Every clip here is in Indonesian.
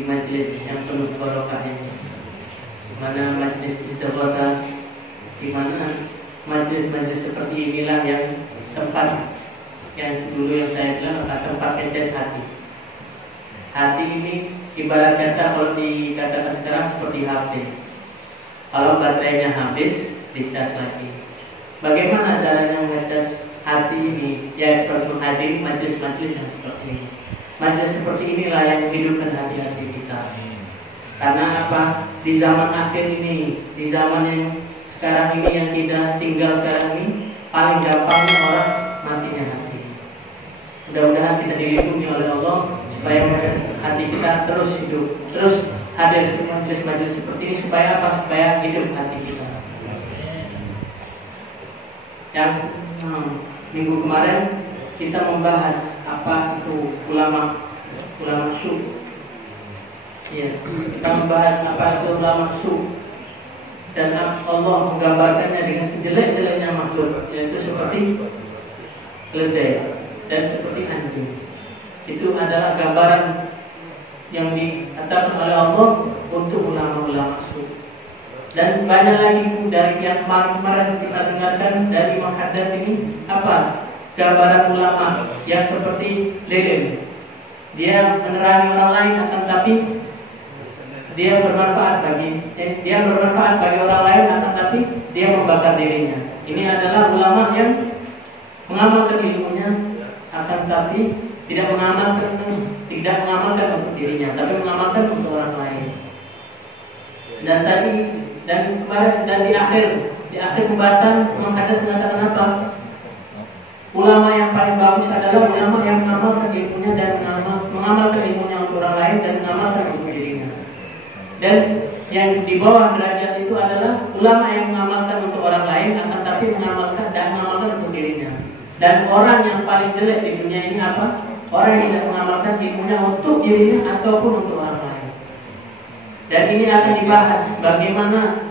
di majelis yang penuh barokah ini, di mana majelis istighotsah, di mana majelis-majelis seperti inilah yang tempat yang dulu yang saya bilang tempat pences hati. Hati ini ibarat kata kalau dikatakan sekarang seperti HP. Kalau baterainya habis, dicas lagi. Bagaimana caranya ngecas hati ini? Ya seperti hadir majelis-majelis yang seperti ini. Majelis seperti inilah yang menghidupkan hati-hati kita. Karena apa? Di zaman akhir ini, di zaman yang sekarang ini yang kita tinggal sekarang ini, paling gampangnya orang matinya hati. Mudah-mudahan kita dilindungi oleh Allah supaya hati kita terus hidup, terus hadir di majelis-majelis seperti ini supaya apa? Supaya hidup hati kita. Yang minggu kemarin kita membahas apa itu ulama su. Ya, kita membahas apa itu ulama su. Dan Allah menggambarkannya dengan sejelek-jeleknya makhluk, yaitu seperti keledai dan seperti anjing. Itu adalah gambaran yang dikatakan oleh Allah untuk ulama-ulama su. Dan banyak lagi dari yang kemarin kita dengarkan dari Muhaddats ini apa? Gambaran ulama yang seperti lilin. Dia menerangi orang lain akan tapi dia bermanfaat bagi orang lain akan tapi dia membakar dirinya. Ini adalah ulama yang mengamalkan ilmunya akan tapi tidak mengamalkan untuk dirinya, tapi mengamalkan untuk orang lain. Dan di akhir pembahasan Muhaddats mengatakan apa? Ulama yang paling bagus adalah ulama yang mengamalkan ilmunya dan mengamalkan ilmunya untuk orang lain dan mengamalkan untuk dirinya. Dan yang di bawah derajat itu adalah ulama yang mengamalkan untuk orang lain akan tapi mengamalkan untuk dirinya. Dan orang yang paling jelek di dunia ini apa? Orang yang tidak mengamalkan ilmunya untuk dirinya ataupun untuk orang lain. Dan ini akan dibahas bagaimana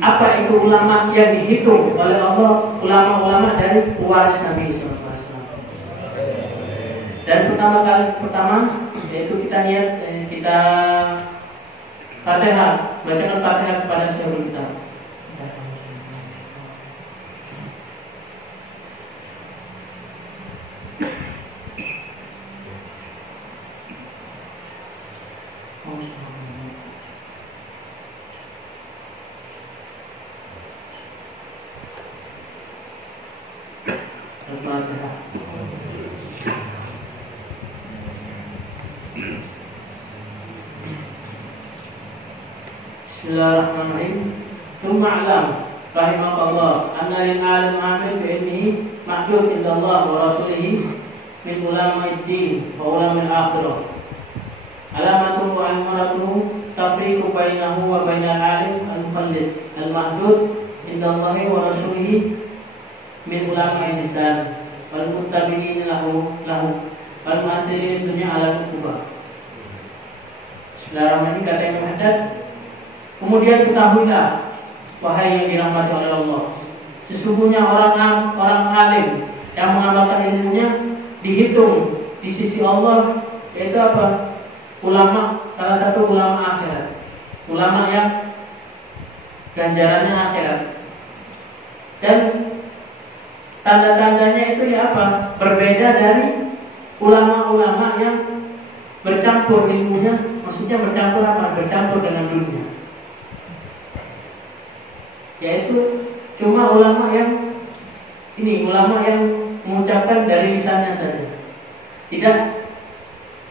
apa itu ulama yang dihitung oleh Allah, ulama-ulama dari pewaris Nabi SAW. Dan pertama yaitu kita Fatihah, bacakan Fatihah kepada syekhul kita. Bismillahirrahmanirrahim. Tsumma a'lam rahimakallah anna lil alim amil bi ilmihi ma'dud indallah wa rasulihi min ulama'id din wa ulama'il akhirah. Alamatu wa al-maratu tafriqu bainahu wa bainal alim al-muqallid al-mahdud indallahi wa rasulihi min ulama'il lisan wal muttabi'in lahu wal mu'athirin dunya ala kubah. Bismillahirrahmanirrahim. Kata Imam Haddad, kemudian ketahuilah wahai yang dirahmati oleh Allah, sesungguhnya orang alim yang mengamalkan ilmunya dihitung di sisi Allah, yaitu apa? Ulama, salah satu ulama akhirat, ulama yang ganjarannya akhirat. Dan tanda-tandanya itu ya apa? Berbeda dari ulama-ulama yang bercampur ilmunya. Maksudnya bercampur apa? Bercampur dengan dunia. Yaitu cuma ulama yang mengucapkan dari lisannya saja. Tidak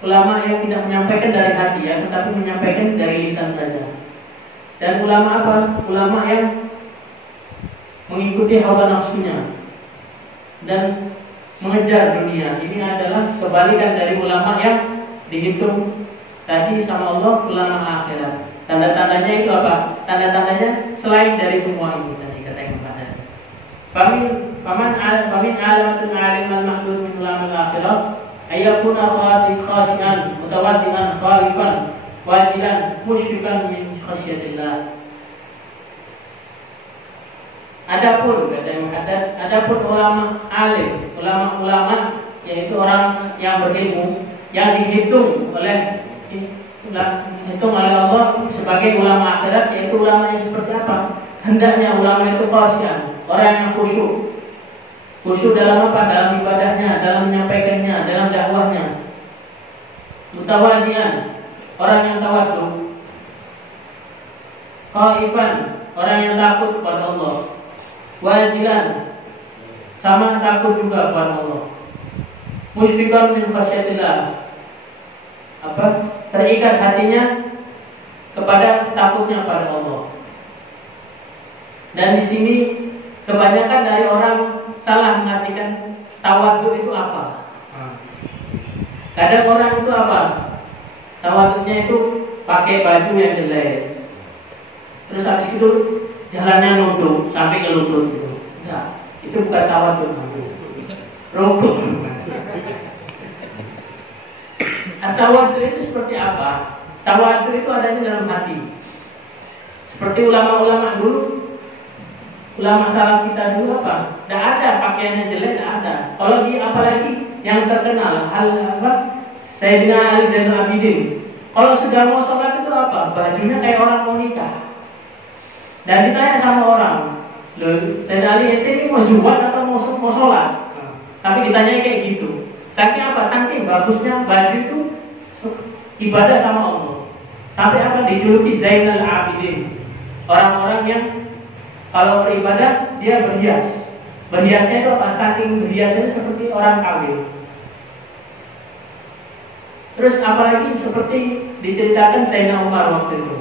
ulama yang tidak menyampaikan dari hati ya, tetapi menyampaikan dari lisan saja. Dan ulama apa? Ulama yang mengikuti hawa nafsunya dan mengejar dunia. Ini adalah kebalikan dari ulama yang dihitung tadi sama Allah, ulama akhirat. Tanda-tandanya itu apa? Tanda-tandanya selain dari semua ini tadi kata yang pada. Famin alamatul alim al-mahdud min ulama al-akhirah ayyakuna khasian mutawaddian khalifan wajilan musyrikan min khasyatillah. Adapun kata yang Haddad, adapun ulama alim, ulama-ulama yaitu orang yang berilmu yang dihitung oleh dihitung oleh Allah sebagai ulama akhirat, yaitu ulama yang seperti apa? Hendaknya ulama itu khasyian, orang yang khusyuk. Khusyuk dalam apa? Dalam ibadahnya, dalam menyampaikannya, dalam dakwahnya. Mutawadian, orang yang tawadhu. Khaifan, orang yang takut kepada Allah. Wajilan, sama takut juga kepada Allah. Musyfiqan min khasyatillah, terikat hatinya kepada takutnya pada Allah. Dan di sini kebanyakan dari orang salah mengartikan tawadhu itu apa. Kadang orang itu apa? Tawadhunya itu pakai baju yang jelek, terus habis itu jalannya nunduk sampai ke lutut gitu. Enggak, itu bukan tawadhu, rukuk. Tawadhu itu seperti apa? Tawadhu itu adanya dalam hati. Seperti ulama-ulama dulu, ulama salaf kita dulu apa? Tidak ada pakaiannya jelek, tidak ada. Kalau apalagi yang terkenal Sayyidina Ali Zainal Abidin. Kalau sudah mau sholat itu apa? Bajunya kayak orang mau nikah. Dan ditanya sama orang, loh, Sayyidina Ali ini mau zubat atau mau sholat? Tapi ditanya kayak gitu. Saking apa? Saking bagusnya baju itu ibadah sama Allah. Sampai apa? Dijuluki Zainal Abidin. Orang-orang yang kalau beribadah dia berhias. Berhiasnya itu apa? Saking berhiasnya itu seperti orang kawin. Terus apalagi seperti diceritakan Sayyidina Umar waktu itu.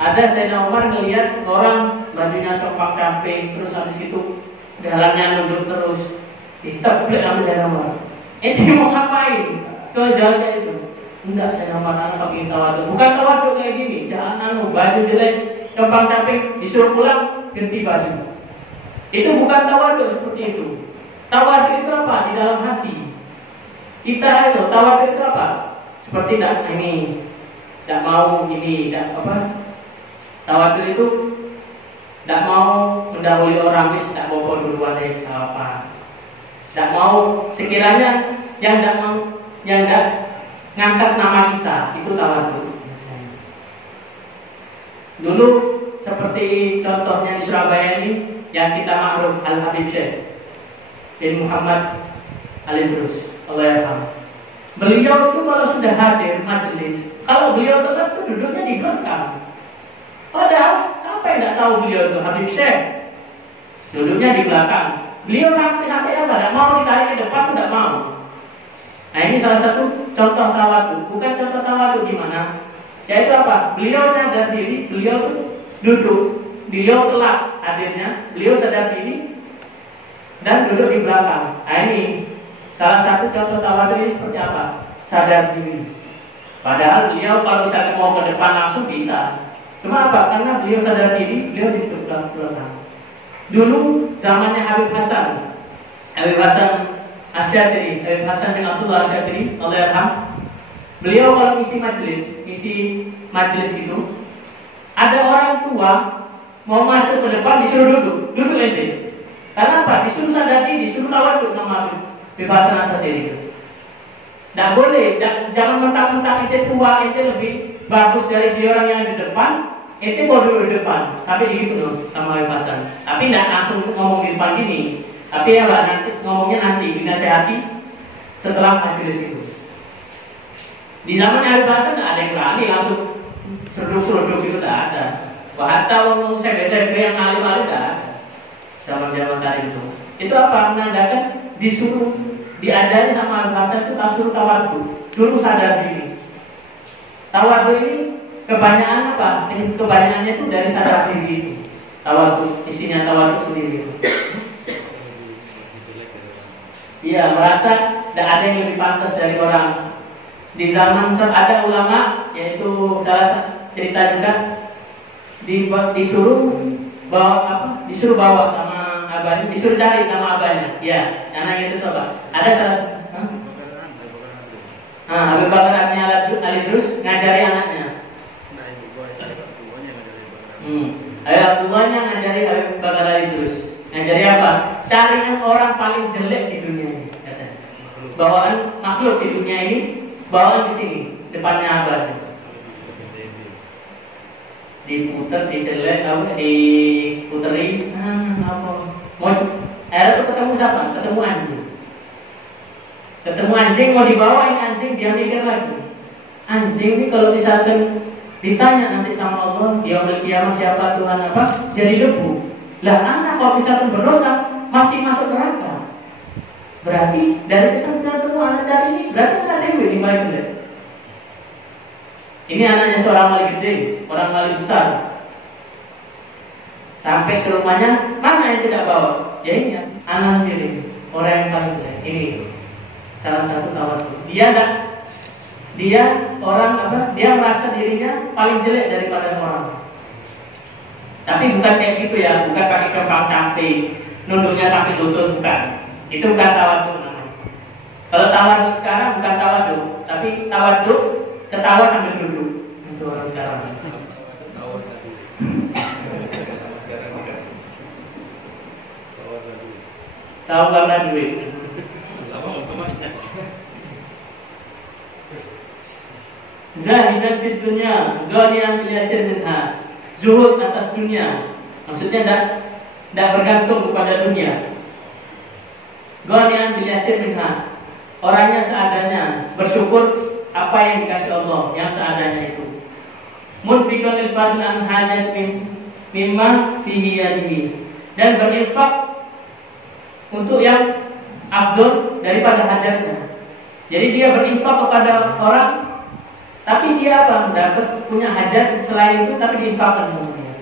Ada Sayyidina Umar ngelihat orang bajunya compang-camping, terus habis itu jalannya nunduk terus. Diteplek sama Sayyidina Umar. Ini mau ngapain? Kalau jalan kayak itu. Enggak, Sayyidina Umar anak pakai tawadhu. Bukan tawadhu kayak gini. Jangan baju jelek, compang-camping, disuruh pulang ganti baju. Itu bukan tawadhu seperti itu. Tawadhu itu apa? Di dalam hati. Kita itu tawadhu itu apa? Seperti tidak mau ini, tidak apa? Tawadhu itu tidak mau mendahului orang, tidak mau duluan apa? Tidak mau sekiranya yang tidak ngangkat nama kita, itu tawadhu. Dulu seperti contohnya di Surabaya ini yang kita ma'ruf Al-Habib Syekh bin Muhammad Al-Idrus, Allah yarham. Beliau itu kalau sudah hadir majelis, kalau beliau tetap itu duduknya di belakang. Padahal sampai tidak tahu beliau itu Habib Syekh, duduknya di belakang. Beliau sampai apa? Tidak mau ditarik ke depan, tidak mau. Nah ini salah satu contoh tawadhu. Bukan contoh tawadhu gimana? Yaitu apa? Beliau sadar diri, beliau duduk, beliau telat hadirnya, beliau sadar diri dan duduk di belakang. Nah ini salah satu contoh tawadhu ini seperti apa? Sadar diri. Padahal beliau kalau misalnya mau ke depan langsung bisa. Cuma apa? Karena beliau sadar diri, beliau di belakang. Dulu zamannya Habib Hasan Asy'ari, Habib Hasan bin Abdullah Asy'ari, Allah yarham. Beliau kalau ngisi majelis itu, ada orang tua mau masuk ke depan disuruh duduk ente. Karena apa? Disuruh sadar diri, disuruh tawadhu sama Habib Hasan Asy'ari. Tidak boleh, jangan mentang-mentang ente tua, ente lebih bagus dari dia orang yang di depan. Ente mau duduk di depan, tapi gitu loh sama Habib Hasan. Tapi tidak langsung ngomong di depan gini. Tapi ya nanti ngomongnya nanti dinasehati setelah majelis itu. Di zaman Habib Hasan tidak ada yang berani langsung seruduk-seruduk itu, tidak ada. Bahkan ngomong CB yang alim-alim tidak ada. Zaman-zaman tadi itu. Itu apa? Menandakan disuruh diajari sama Habib Hasan itu suruh tawadhu. Dulu sadar diri. Tawadhu ini kebanyakan apa? Kebanyakannya itu dari sadar diri. Tawadhu, isinya tawadhu sendiri. Iya, merasa tidak ada yang lebih pantas dari orang. Di zaman ada ulama, yaitu salah cerita juga disuruh bawa sama abahnya, disuruh cari sama abahnya. Ya, anak itu coba. Ada salah. Habib Bakar Al-Idrus ngajari anaknya. Habib Abdullahnya ngajari Habib Bakar Al-Idrus. Ngajari apa? Cari orang paling jelek di dunia ini, katanya. Bawaan makhluk di dunia ini bawa ke sini, depannya abah. Diputer, dicelek, diputerin, apa? Mau akhirnya tuh ketemu siapa? Ketemu anjing. Ketemu anjing mau dibawa, ini anjing dia mikir lagi. Anjing ini kalau misalkan ditanya nanti sama Allah, dia kiamat siapa Tuhan apa? Jadi debu. Lah anak kalau misalkan berdosa masih masuk neraka. Berarti dari kesembilan semua anak cari ini berarti nggak dewi di Bible. Ini anaknya seorang wali gede, orang wali besar. Sampai ke rumahnya, mana yang tidak bawa? Ya ini anak sendiri, orang yang paling jelek. Ini salah satu tawadhu. Dia orang apa? Dia merasa dirinya paling jelek daripada orang. Tapi bukan kayak gitu ya, bukan pakai kembang cantik, nunduknya sampai lutut, bukan. Itu bukan tawadhu namanya. Kalau tawadhu sekarang bukan tawadhu, tapi tawadhu ketawa sambil duduk. Itu orang sekarang. Tahu karena duit. Zahidan fid dunya, ghaniyan bil yasir minha. Zuhud atas dunia. Maksudnya tidak bergantung kepada dunia. Ghaniyan bil yasir minha. Orangnya seadanya, bersyukur apa yang dikasih Allah, yang seadanya itu. Munfiqan lil fadl an hajat mimma fihi yadihi. Dan berinfak untuk yang afdol daripada hajatnya. Jadi dia berinfak kepada orang, tapi dia apa? Dapat punya hajat selain itu, tapi diinfakkan semuanya.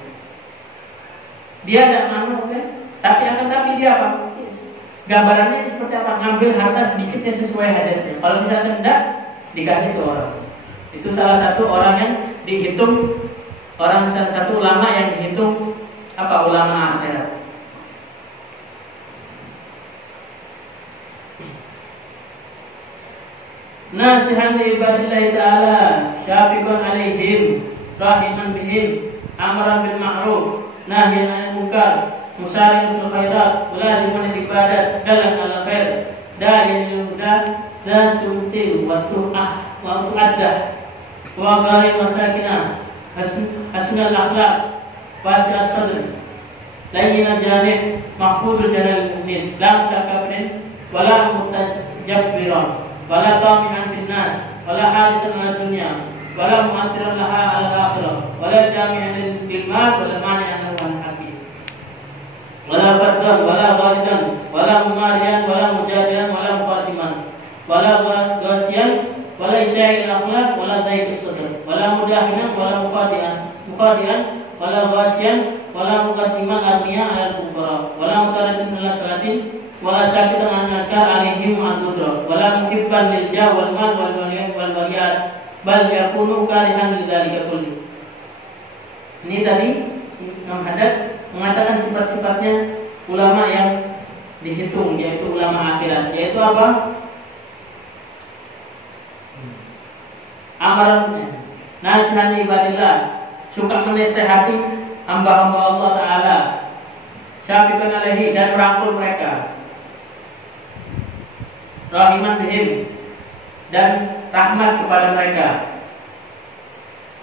Dia tidak mau, kan? Tapi dia apa? Gambarannya seperti apa? Ngambil harta sedikit yang sesuai hajatnya. Kalau misalnya tidak, dikasih ke orang. Itu salah satu orang yang dihitung, salah satu ulama yang dihitung apa? Ulama akhirat. Nasihan li ibadillahi ta'ala, syafiqan alaihim, rahiman bihim, amran bil ma'ruf, nahyan 'anil munkar, musari'un fil khairat, mulazimun lil ibadat, dalan 'ala khair, da'in lil huda, zasutil wa tu'ah wa tu'addah, wa gharim masakinah, hasnal akhlaq, wasi'as sadr, layyinal janib, mahfudul janal mu'min, la mutakabbirin, wala mutajabbiran, wala tamihan fil nas, wala harisan ala dunya, wala mu'athiran laha ala akhirah, wala jami'an lil mal, wala mani'an lahu an hakim, wala fardan, wala ghalidan, wala mumarian, wala mujadilan, wala muqasiman, wala ghasiyan, wala isya'il akhlaq, wala dhaifus sadr, wala mudahinan, wala muqadian, wala ghasiyan, wala muqaddiman armiya ala fuqara, wala mutaradin ala salatin, wala syakitan an-nakar alaihim ma'dudra, wala muhibban lil jah wal mal wal waliyat, bal yakunu karihan lidzalika kulli. Ini tadi Imam Haddad mengatakan sifat-sifatnya ulama yang dihitung, yaitu ulama akhirat, yaitu apa? Amaran nasihan ibadillah, suka menasihati hamba-hamba Allah Ta'ala, syafiqan alaihi, dan merangkul mereka, rahiman bihim, dan rahmat kepada mereka,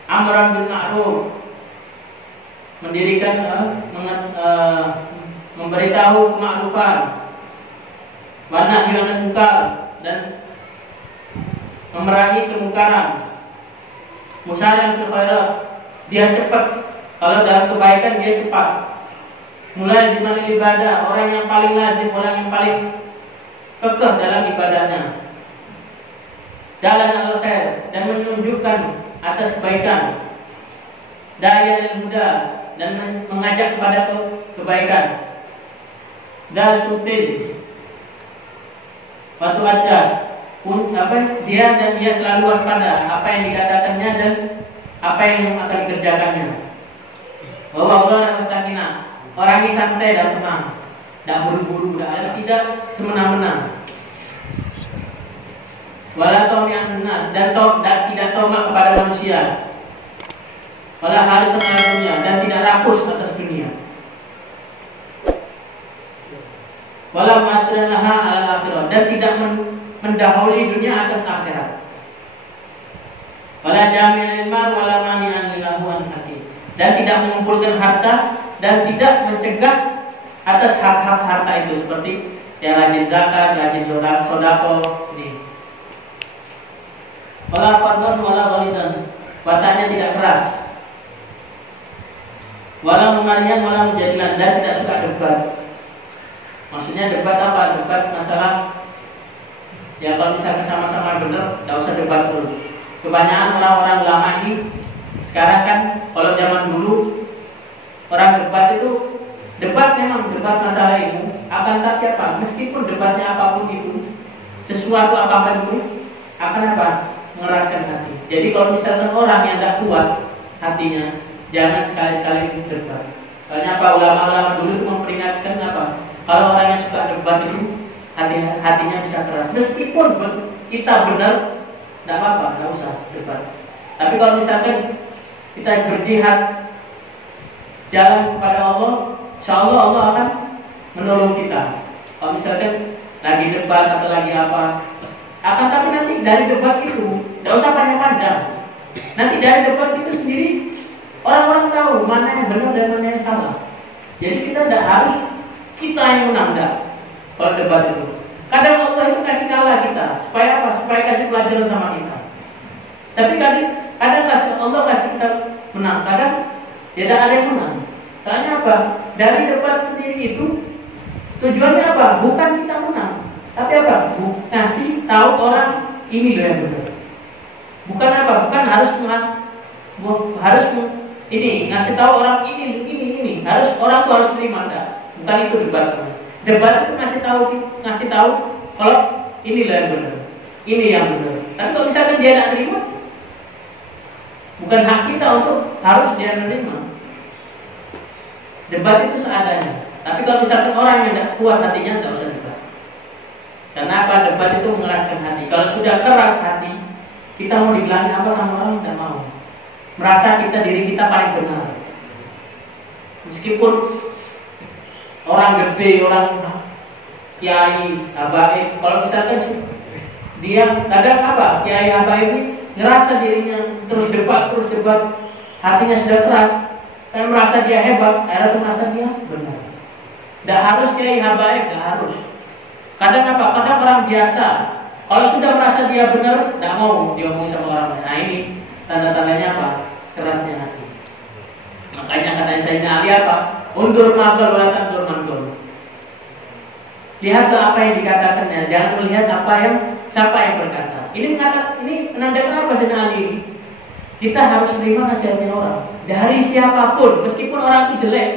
amran bil ma'ruf, mendirikan memberitahu kema'rufan, wa nahyi 'anil munkar, dan memerangi kemungkaran, musari'an fil khairat, dia cepat kalau dalam kebaikan, dia cepat. Mulaziman lil ibadah, orang yang paling lazim, orang yang paling kekeh dalam ibadahnya. Dalan al khair, dan menunjukkan atas kebaikan. Dayan al huda, dan mengajak kepada kebaikan. Dasutin, waktu ada dia selalu waspada apa yang dikatakannya dan apa yang akan dikerjakannya. Bahwa Allah sakinah, orang ini santai dan tenang, tidak buru-buru, tidak semena-mena. Wala taumian nas, dan tidak tamak kepada manusia. Wala harisan ala dunia, dan tidak rakus atas dunia. Wala mu'athiran laha ala akhirah, dan tidak mendahului dunia atas akhirat. Wala jami'al mal wala mani'an lilahu hakim. Dan tidak mengumpulkan harta dan tidak mencegah atas hak-hak harta itu, seperti yang rajin zakat, rajin sedekah ini. Wala fardhan wala ghalidan, wataknya tidak keras. Wala mumarian wala mujadilan, dan tidak suka debat. Maksudnya debat apa? Debat masalah ya kalau misalkan sama-sama benar, tidak usah debat terus. Kebanyakan orang-orang lama ini sekarang kan, kalau zaman dulu orang debat itu debat memang debat masalah itu, akan tapi apa? Meskipun debatnya apapun itu, sesuatu apapun itu akan apa? Mengeraskan hati. Jadi kalau misalkan orang yang tidak kuat hatinya, jangan sekali-sekali debat. Karena apa? Ulama-ulama dulu itu memperingatkan apa? Kalau orang yang suka debat itu hatinya bisa keras. Meskipun kita benar, tidak apa-apa, tidak usah debat. Tapi kalau misalkan kita berjihad jalan kepada Allah, insya Allah Allah akan menolong kita. Kalau misalkan lagi debat atau lagi apa, akan tapi nanti dari debat itu tidak usah panjang-panjang. Nanti dari debat itu sendiri orang-orang tahu mana yang benar dan mana yang salah. Jadi kita tidak harus kita yang menang, tidak. Kalau debat itu, kadang Allah itu kasih kalah kita supaya apa? Supaya kasih pelajaran sama kita. Tapi kadang Allah kasih kita menang, kadang tidak ada yang menang. Soalnya apa? Dari debat sendiri itu tujuannya apa? Bukan kita menang, tapi apa? Ngasih tahu orang ini loh yang benar. Bukan apa? Bukan harus ini ngasih tahu orang ini harus orang tuh harus terima, enggak. Bukan itu debat. Debat itu ngasih tahu kalau ini loh yang benar, ini yang benar. Tapi kalau misalkan dia tidak terima, bukan hak kita untuk harus dia menerima. Debat itu seadanya. Tapi kalau misalkan orang yang tidak kuat hatinya, tidak usah debat. Karena apa? Debat itu mengeraskan hati. Kalau sudah keras hati, kita mau dibilangin apa sama orang tidak mau. Merasa diri kita paling benar. Meskipun orang gede, orang kiai, habaib, kalau misalkan dia kadang apa? Kiai habaib ini ngerasa dirinya terus debat, hatinya sudah keras, kan merasa dia hebat, akhirnya merasa dia benar. Tidak harus kiai habaib, tidak harus. Kadang apa? Kadang orang biasa, kalau sudah merasa dia benar, tidak mau diomongin sama orang lain. Nah ini tanda-tandanya apa? Kerasnya hati. Makanya kata Sayyidina Ali apa? Undur mabal walatan undur mantul. Lihatlah apa yang dikatakannya, jangan melihat siapa yang berkata. Ini menandakan apa Sayyidina Ali? Kita harus menerima nasihatnya orang dari siapapun, meskipun orang itu jelek.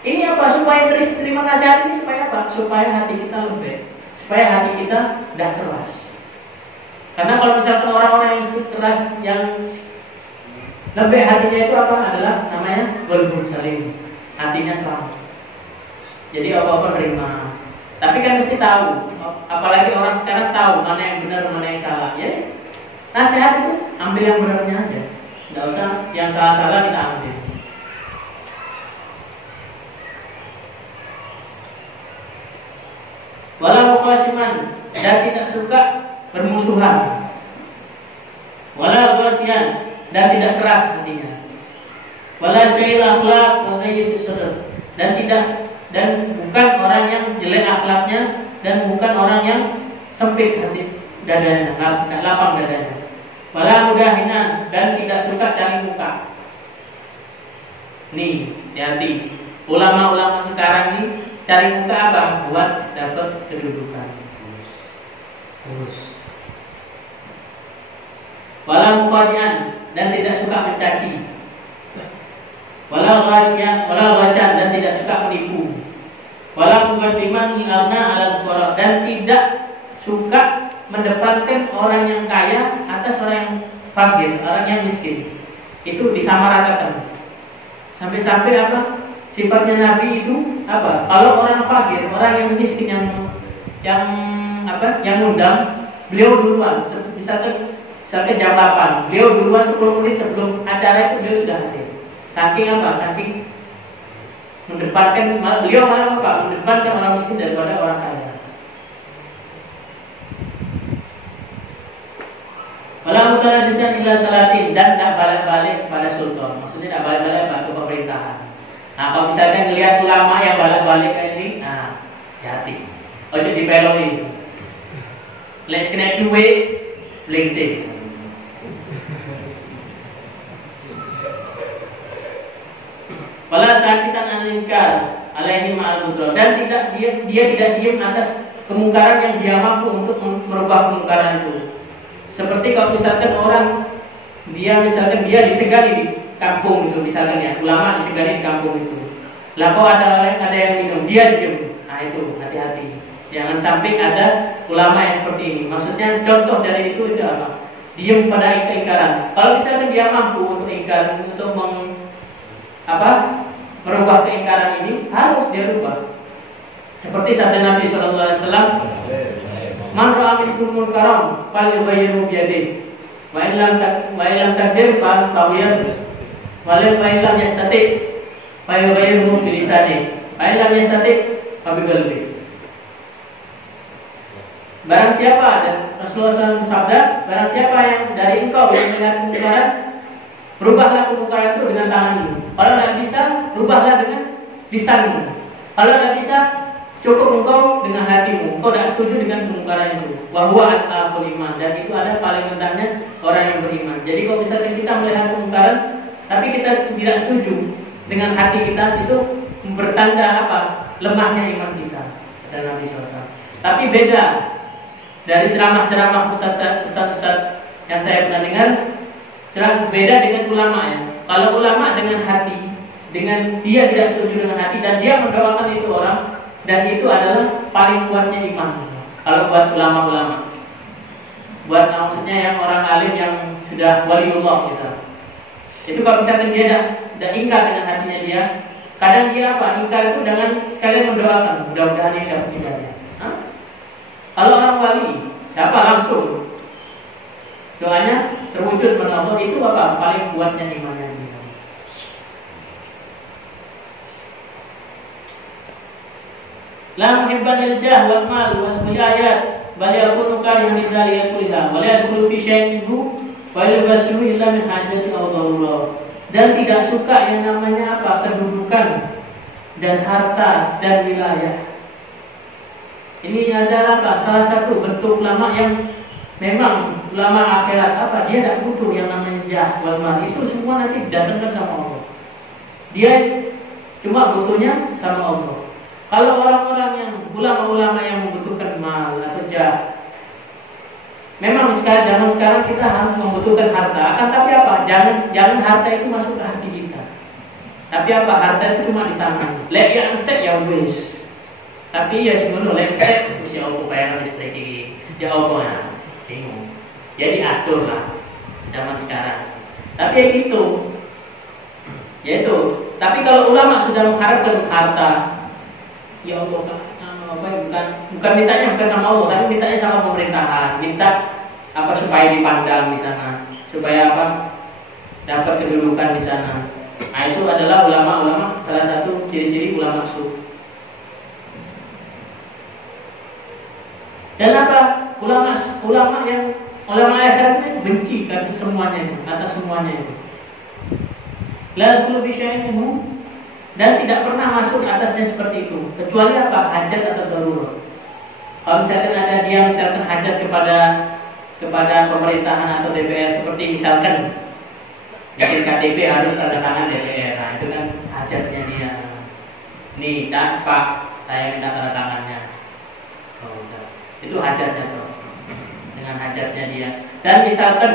Ini apa? Supaya terima nasihat ini supaya apa? Supaya hati kita lembut, supaya hati kita tidak keras. Karena kalau misalkan orang-orang yang keras, yang lembut hatinya itu apa? Adalah namanya qalbun salim, hatinya selamat. Jadi apa-apa terima. Tapi kan mesti tahu, apalagi orang sekarang tahu mana yang benar, mana yang salah. Ya, nasihat itu ambil yang benarnya aja, tidak usah yang salah-salah kita ambil. Walau khasiman, dan tidak suka bermusuhan. Walau ghasiyan, dan tidak keras hatinya. Walau sa'il akhlaq wa ghayyid sadr, dan bukan orang yang jelek akhlaknya, dan bukan orang yang sempit hati dadanya, lapang dadanya. Walau mudahinan, dan tidak suka cari muka. Nih, hati. Ulama-ulama sekarang ini cari muka apa? Buat dapat kedudukan. Terus. Walau muqadian, dan tidak suka mencaci. Walau ghasyan, dan tidak suka menipu. Walau muqaddiman li'arna ala fuqara, dan tidak suka mendepankan orang yang kaya atas orang yang fakir, orang yang miskin. Itu disamaratakan. Sampai-sampai apa? Sifatnya Nabi itu apa? Kalau orang fakir, orang yang miskin yang undang, beliau duluan. Misalkan jam 8, beliau duluan 10 menit sebelum acara itu beliau sudah hadir. Saking apa? Saking mendepankan, beliau malah apa? Mendepankan orang miskin daripada orang kaya. Wala mutarajidan ila salatin, dan tidak balik-balik kepada sultan. Maksudnya tidak balik-balik ke pemerintahan. Nah, kalau misalkan lihat ulama yang balik-balik kayak ini, nah, hati. Ojo dipeloi. Lek kena duit, lengce. Wala sakitan al-inkar alaihi ma'al-qudra, dan dia tidak diam atas kemungkaran yang dia mampu untuk merubah kemungkaran itu. Seperti kalau misalkan orang dia disegani di kampung itu, misalkan ya ulama disegani di kampung itu. Lah kok ada yang minum, dia diam. Nah itu hati-hati. Jangan sampai ada ulama yang seperti ini. Maksudnya contoh dari itu apa? Diam pada keingkaran. Kalau misalkan dia mampu untuk ingkar, untuk merubah keingkaran ini, harus dia rubah. Seperti sabda Nabi SAW, man ra'a minkum munkaran falyughayyirhu biyadihi, wa illam taqdir fa lam yastati' falyughayyirhu bilisanihi, wa illam yastati' fa biqalbihi. Barang siapa, dan Rasulullah SAW sabda, barang siapa yang dari engkau yang melihat kemungkaran, rubahlah kemungkaran itu dengan tanganmu. Kalau tidak bisa, rubahlah dengan lisanmu. Kalau tidak bisa, cukup engkau dengan hatimu. Engkau tidak setuju dengan kemungkaran itu. Wa huwa atqaqul iman, dan itu ada paling rendahnya orang yang beriman. Jadi kalau misalnya kita melihat kemungkaran, tapi kita tidak setuju dengan hati kita, itu bertanda apa? Lemahnya iman kita. Kata Nabi SAW. Tapi beda dari ceramah-ceramah ustaz yang saya pernah dengar, beda dengan ulama ya. Kalau ulama dengan hati, dengan dia tidak setuju dengan hati dan dia mendoakan itu orang, dan itu adalah paling kuatnya iman. Kalau buat ulama-ulama, buat maksudnya yang orang alim yang sudah waliullah gitu. Itu kalau misalkan dia tidak ingkar dengan hatinya dia, kadang dia apa? Ingkar itu dengan sekalian mendoakan, mudah-mudahan dia dapat hidayah. Kalau orang wali, siapa langsung doanya terwujud pada Allah, itu apa? Paling kuatnya imannya dia. La muhibban lil jah wal mal wal wilayat bal yakunu karihan lidzalika kulliha wa la yadkhulu fi syai'in minhu wa la yubashiru illa min hajati aw darurah. Dan tidak suka yang namanya apa? Kedudukan dan harta dan wilayah. Ini adalah apa? Salah satu bentuk ulama yang memang ulama akhirat apa? Dia tidak butuh yang namanya jah wal mal. Itu semua nanti didatangkan sama Allah. Dia cuma butuhnya sama Allah. Kalau orang-orang yang ulama-ulama yang membutuhkan mal atau jah, memang zaman sekarang kita harus membutuhkan harta. Akan tapi apa? Jangan harta itu masuk ke hati kita. Tapi apa? Harta itu cuma di tangan. Lek ya entek ya wis. Tapi ya sebenarnya lek usia Allah bayar listrik ini. Ya Allah ya, bingung. Jadi atur lah zaman sekarang. Tapi ya gitu. Yaitu. Tapi kalau ulama sudah mengharapkan harta, ya Allah, bukan mintanya bukan sama Allah, tapi mintanya sama pemerintahan. Minta apa supaya dipandang di sana, supaya apa dapat kedudukan di sana. Nah itu adalah ulama-ulama, salah satu ciri-ciri ulama su. Dan apa ulama akhirat itu benci kan semuanya itu, atas semuanya itu. La kullu fi syai'in minhu, dan tidak pernah masuk atasnya seperti itu, kecuali apa? Hajat atau darurat. Kalau misalkan ada dia misalkan hajat kepada pemerintahan atau DPR, seperti misalkan bikin KTP harus tanda tangan DPR, nah itu kan hajatnya dia. Nih Pak, saya minta tanda tangannya. Oh, itu hajatnya tuh, dengan hajatnya dia. Dan misalkan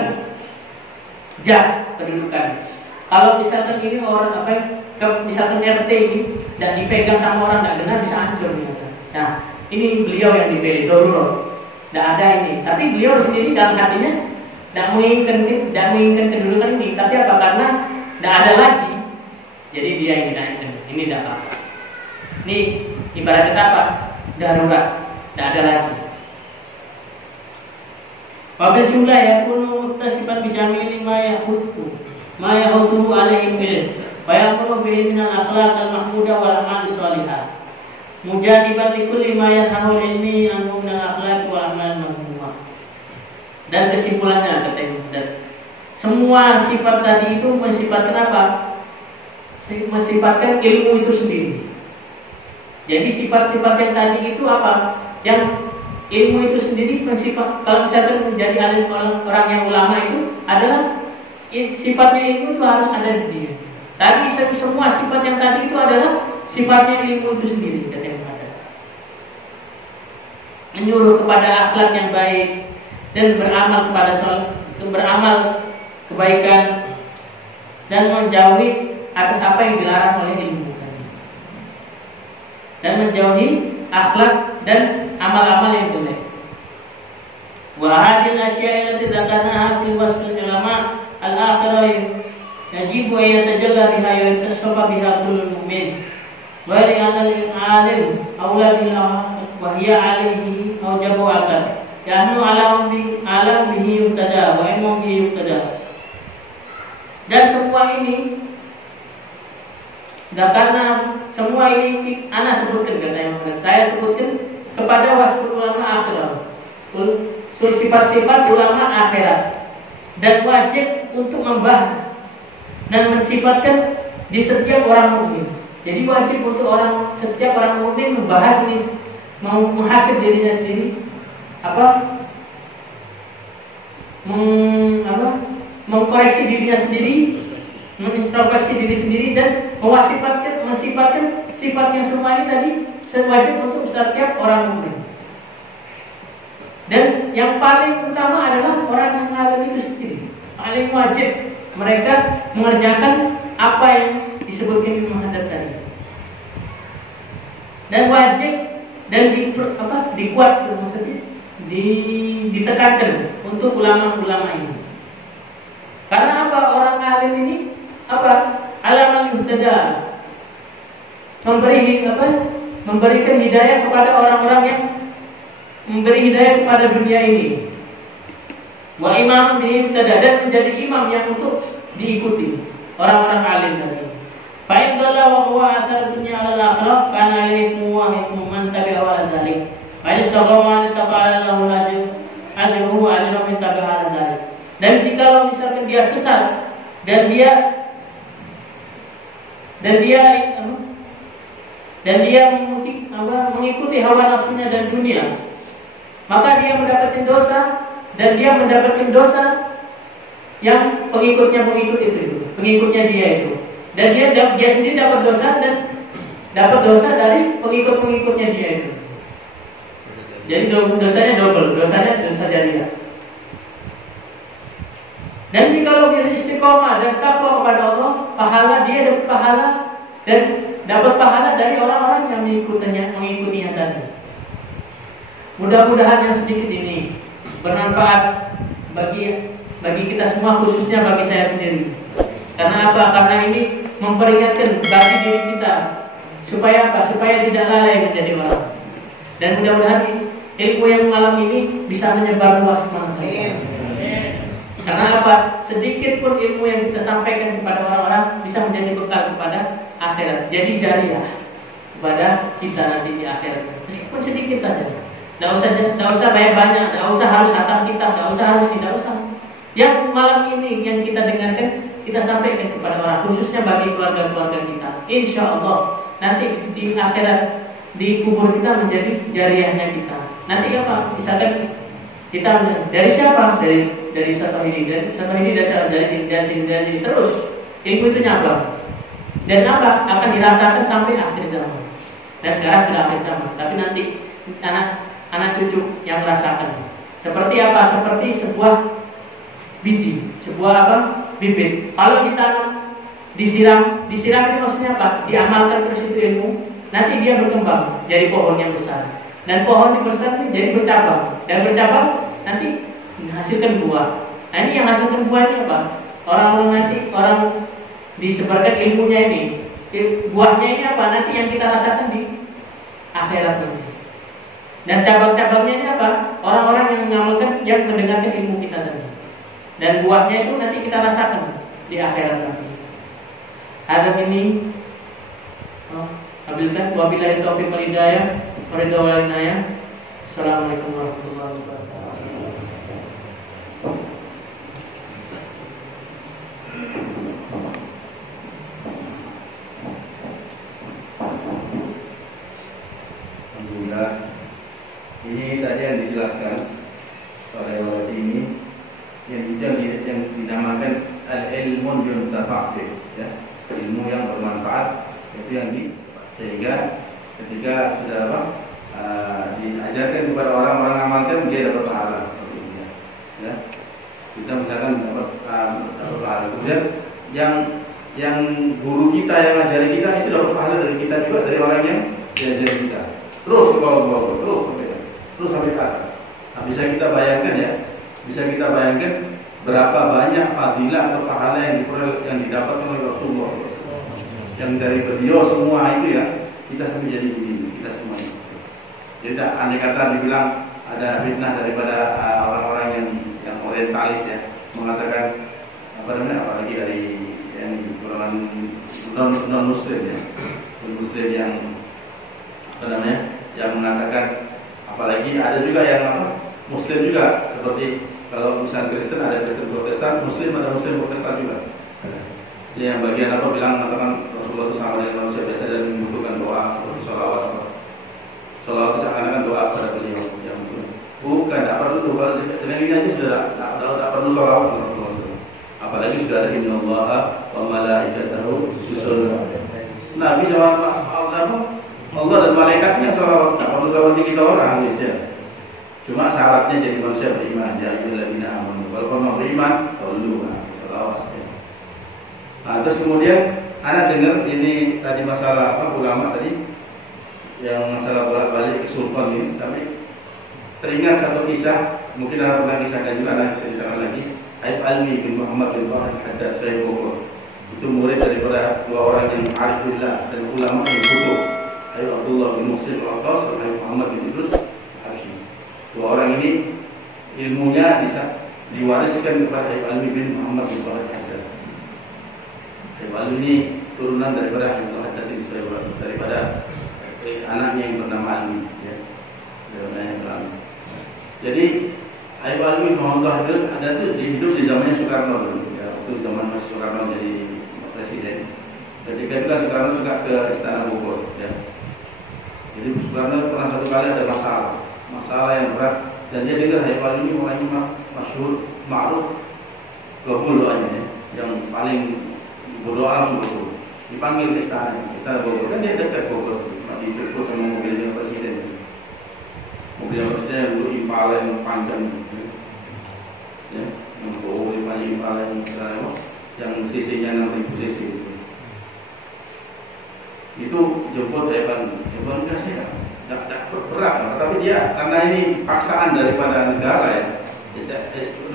jah kedudukan. Kalau misalkan ini orang misalkan RT ini dan dipegang sama orang tidak benar bisa hancur gitu. Nah, ini beliau yang dipilih darurat. Tidak ada ini. Tapi beliau sendiri dalam hatinya tidak menginginkan kedudukan ini. Tapi apa? Karena tidak ada lagi. Jadi dia yang dinaikkan. Ini tidak apa. Ini ibarat kata apa? Darurat. Tidak ada lagi. Wabil jumlah ya kunu mutasifat bijamili ma yahuthu alaihi bilih wa yamuru bihi minal akhlaq al-mahmudah wal a'mal salihah mujadiban likulli ma yanhahu ilmi anhu minal akhlaq wal a'mal al-mahmudah. Dan kesimpulannya kata Imam Haddad, semua sifat tadi itu mensifatkan apa? Mensifatkan ilmu itu sendiri. Jadi sifat-sifat yang tadi itu apa? Yang ilmu itu sendiri mensifat. Kalau misalkan menjadi alim orang yang ulama itu adalah sifatnya ilmu itu harus ada di dia. Tapi semua sifat yang tadi itu adalah sifatnya ilmu itu sendiri, kata Imam Haddad. Menyuruh kepada akhlak yang baik dan beramal kepada beramal kebaikan dan menjauhi atas apa yang dilarang oleh ilmu tadi. Dan menjauhi akhlak dan amal-amal yang jelek. Wa hadhihi al-asya' allati dzakarnaha fi wasfil ulama al-akhirah yajibu an yatajalla biha wa yatasaffa biha kullu mu'min. Wa li anna al-alim awla bil wa hiya alayhi awjabu akal. Ya'nu alam bihi yubtada wa ilmu bihi yubtada. Dan semua ini karena semua ini ana sebutkan, kata Imam Haddad, saya sebutkan kepada wasful ulama akhirat, sifat-sifat ulama akhirat, dan wajib untuk membahas dan mensifatkan di setiap orang mukmin. Jadi wajib untuk setiap orang mukmin membahas ini, mau menghasib dirinya sendiri, mengkoreksi dirinya sendiri, mengintrospeksi diri sendiri, dan mensifatkan sifat yang semua ini tadi wajib untuk setiap orang mukmin. Dan yang paling utama adalah orang yang alim itu sendiri. Paling wajib mereka mengerjakan apa yang disebutkan Imam Haddad tadi. Dan wajib dan dikuat, maksudnya ditekankan untuk ulama-ulama ini. Karena apa? Orang alim ini alaman yuhtada, memberikan hidayah kepada orang-orang yang memberi hidayah kepada dunia ini. Wa imam bihi yuhtada, dan menjadi imam yang untuk diikuti orang-orang alim tadi. Fa in dalla wa huwa athar dunya ala al-akhirah kana ismu wa ismu man tabi'a ala dzalik. Fa istaqama tabi'a lahu ajruhu wa ajru min tabi'a ala dzalik. Dan jikalau misalkan dia sesat dan dia mengikuti hawa nafsunya dan dunia, maka dia mendapatkan dosa, dan dia mendapatkan dosa yang pengikutnya dia itu, dan dia sendiri dapat dosa dari pengikutnya dia itu. Jadi dosanya double, dosanya dosa jariah. Dan jikalau dia istiqomah dan takwa kepada Allah, dia dapat pahala dan dapat pahala dari orang-orang yang mengikutinya tadi. Mudah-mudahan yang sedikit ini bermanfaat bagi kita semua, khususnya bagi saya sendiri. Karena apa? Karena ini memperingatkan bagi diri kita supaya tidak lalai menjadi orang. Dan mudah-mudahan ilmu yang malam ini bisa menyebar luas kemana-mana. Karena apa? Sedikit pun ilmu yang kita sampaikan kepada orang-orang bisa menjadi bekal kepada akhirat. Jadi jariah kepada kita nanti di akhirat. Meskipun sedikit saja. Tidak usah banyak, tidak usah harus khatam kitab, tidak usah harus ini, tidak usah. Yang malam ini yang kita dengarkan, kita sampaikan kepada orang, khususnya bagi keluarga-keluarga kita. Insya Allah nanti di akhirat, di kubur kita menjadi jariahnya kita. Nanti apa? Misalkan kita dari siapa? Dari satu ini, dari sini terus ilmu itu nyabang. Dan apa? Akan dirasakan sampai akhir zaman. Dan sekarang sudah akhir zaman, tapi nanti anak cucu yang merasakan. Seperti apa? Seperti sebuah biji, bibit. Kalau ditanam, disiram itu maksudnya apa? Diamalkan terus itu ilmu, nanti dia berkembang jadi pohon yang besar. Dan pohon yang besar itu jadi bercabang, dan bercabang nanti menghasilkan buah. Nah ini yang hasilkan buah ini apa? Orang disebarkan ilmunya ini. Buahnya ini apa? Nanti yang kita rasakan di akhirat nanti. Dan cabang-cabangnya ini apa? Orang-orang yang mengamalkan, yang mendengarkan ilmu kita tadi. Dan buahnya itu nanti kita rasakan di akhirat nanti. Adab ini ambilkan. Wabillahi taufiq wal hidayah. Assalamualaikum warahmatullahi wabarakatuh. muta'abbid, ya, ilmu yang bermanfaat, itu yang sehingga ketika sudah diajarkan kepada orang-orang amalkan, dia dapat pahala seperti ini, ya. Kita misalkan dapat pahala. Kemudian yang guru kita yang ngajari kita itu dapat pahala dari kita juga, dari orang yang diajari kita. Terus ke bawah, terus sampai ke atas. Nah, bisa kita bayangkan berapa banyak fadilah atau pahala yang didapatkan oleh Rasulullah. Yang dari beliau semua itu, ya, kita sampai jadi begini, kita semua. Jadi andai kata dibilang ada fitnah daripada orang-orang yang orientalis, ya, mengatakan apalagi dari yang golongan non muslim, ya, muslim yang yang mengatakan, apalagi ada juga yang muslim juga, seperti kalau misalnya Kristen ada Kristen Protestan, Muslim ada Muslim Protestan juga. Yang bagian mengatakan Rasulullah itu sama dengan manusia biasa dan membutuhkan doa seperti sholawat itu seakan-akan doa kepada beliau. Yang bukan, tak perlu. Kalau dengan ini aja sudah tak perlu sholawat. Apalagi sudah ada innallaha wa malaikatahu yusholluna. Nabi sama Allah dan malaikatnya sholawat, tak perlu sholawat kita orang, ya. Cuma syaratnya jadi manusia beriman, ya ayyuhalladzina amanu. Kalau kamu beriman, shollu, sholawat. Nah, terus kemudian anak dengar ini tadi masalah ulama tadi yang masalah balik ke sultan ini, tapi teringat satu kisah, mungkin anak pernah kisahkan juga, anak ceritakan lagi. Aib Almi bin Muhammad bin Bahar Haddad Syekh Bogor, itu murid daripada dua orang yang arifillah dan ulama yang butuh, Aib Abdullah bin Muhsin al-Atas dan Aib Muhammad bin Idrus Al-Harshi. Dua orang ini ilmunya bisa diwariskan kepada Aib Almi bin Muhammad bin Bahar Haddad. Aib Almi ini turunan daripada Aib Haddad bin Sulaiman, daripada anaknya yang bernama Almi, ya. Jadi Aib Almi bin Muhammad bin Bahar Haddad itu hidup di zamannya Soekarno dulu, ya. Waktu zaman Soekarno jadi presiden. Ketika itu kan Soekarno suka ke Istana Bogor, ya. Jadi Soekarno pernah satu kali ada masalah yang berat, dan dia dengar Aib Almi ini orangnya masyhur, ma'ruf, kabul doanya, ya, yang paling berdoa langsung betul. Dipanggil ke Istana Bogor, kan dia dekat Bogor, dijemput sama mobilnya presiden. Mobil presiden yang dulu Impala yang panjang, ya, yang bawa Impala yang cc-nya 6.000 cc. Itu jemput Evan kasih, tidak berat, tapi dia karena ini paksaan daripada negara, ya.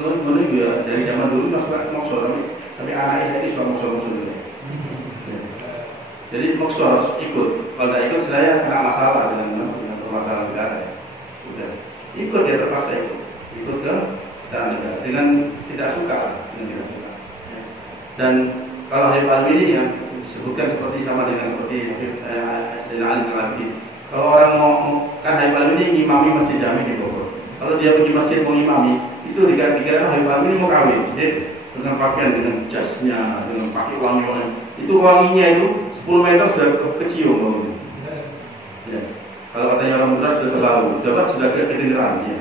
Dulu ya, dari zaman dulu maksud, tapi anak saya ini suka maksud dulu. Jadi maksud harus ikut. Kalau tidak ikut saya kena masalah dengan masalah negara, ya. Udah ikut, dia terpaksa ikut ke istana negara dengan tidak suka, ya. Dan kalau Habib Almi ini yang sebutkan seperti sama dengan seperti Sayyidina Ali Al-Habib. Kalau orang mau kan Habib Almi ini ngimami masjid Jami di Bogor. Kalau dia pergi masjid mau ngimami, itu dikira Habib Almi ini mau kawin. Dia dengan pakaian, dengan jasnya, dengan pakai wangi-wangi. Itu wanginya itu 10 meter sudah kecium wanginya. Ya. Kalau katanya orang muda sudah terlalu, sudah kedengeran, ya.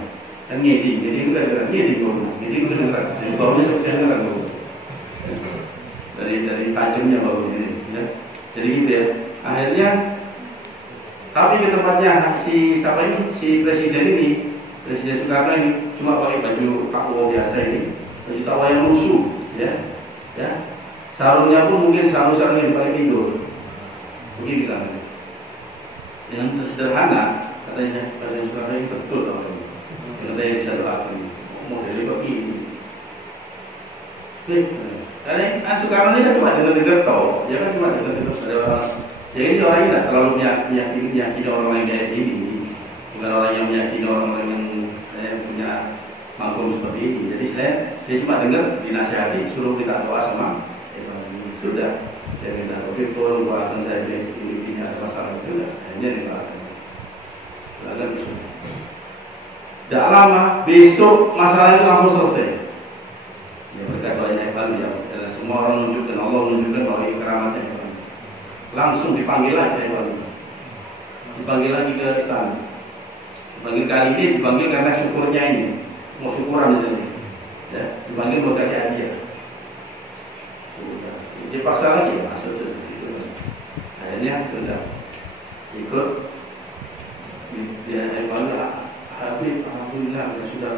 Kan ngeding itu kan ngeding kedengeran. Jadi baunya seperti kedengeran bau. Dari tajamnya bau ini, ya. Jadi gitu, ya. Akhirnya tapi ke tempatnya si presiden ini, Presiden Soekarno ini cuma pakai baju KUO biasa ini, baju tawa yang lusuh, ya. Sarungnya pun mungkin sarung yang paling tidur, mungkin di sana. Dengan sederhana, katanya Soekarno ini betul orang ini. Katanya bisa doakan, modelnya begini. Karena Soekarno ini kan cuma dengar tau, dia kan cuma dengar ada orang. Jadi orang ini tidak terlalu meyakini orang yang kayak ini, bukan orang yang meyakini orang yang saya punya mampu seperti ini. Jadi dia cuma dengar dinasihati, suruh kita doa sama sudah. Dia minta tapi tolong doakan saya ini ada masalah juga, hanya didoakan. Doakan sudah. Tidak lama besok masalah itu langsung selesai. Ya berkat doanya Iqbal, ya. Semua orang menunjukkan, Allah menunjukkan bahwa ini keramatnya Iqbal. Langsung dipanggil lagi Iqbal. Dipanggil lagi ke istana. Dipanggil kali ini dipanggil karena syukurnya ini, mau syukuran di sini. Ya, dipanggil buat kasih hadiah. dia paksa lagi masuk gitu. Akhirnya sudah ikut dia hebat. Habib, alhamdulillah ya sudah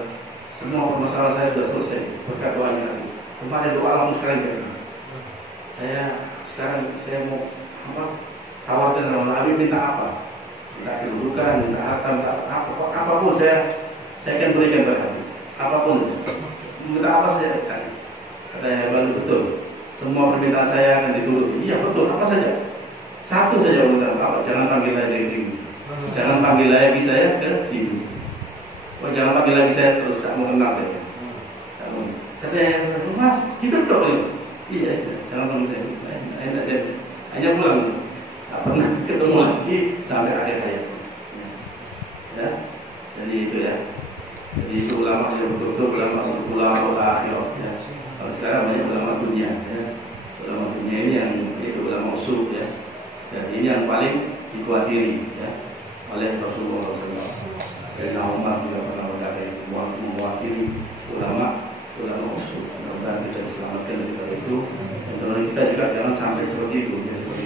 semua masalah saya sudah selesai berkat doanya Habib. Kemarin doa langsung sekarang ya. Saya mau apa? Tawarkan sama Habib minta apa? Minta kedudukan, minta harta, minta apapun saya akan berikan kepada Habib. Apapun, minta apa saya kasih. Katanya baru betul. Semua permintaan saya akan dituruti. Iya betul, apa saja. Satu saja permintaan apa? Jangan panggil saya ke sini. Jangan panggil lagi saya ke sini. Oh, jangan panggil lagi saya terus, tak mau kenal saja. Katanya, Mas, kita betul ini. Iya, jangan panggil saya. Hanya pulang. Tak pernah ketemu lagi sampai akhir hayat. Ya, jadi itu ya. Jadi itu ulama yang betul-betul ulama akhirah. Ya. Kalau sekarang banyak ulama dunia. Ya. Ulama dunia ini yang itu ulama usul ya. Dan ini yang paling dikhawatiri ya oleh Rasulullah SAW. Sayyidina Umar juga pernah berkata mewakili ulama usul. Mudah-mudahan kita diselamatkan dari itu. Dan kita juga jangan sampai seperti itu. Ya, seperti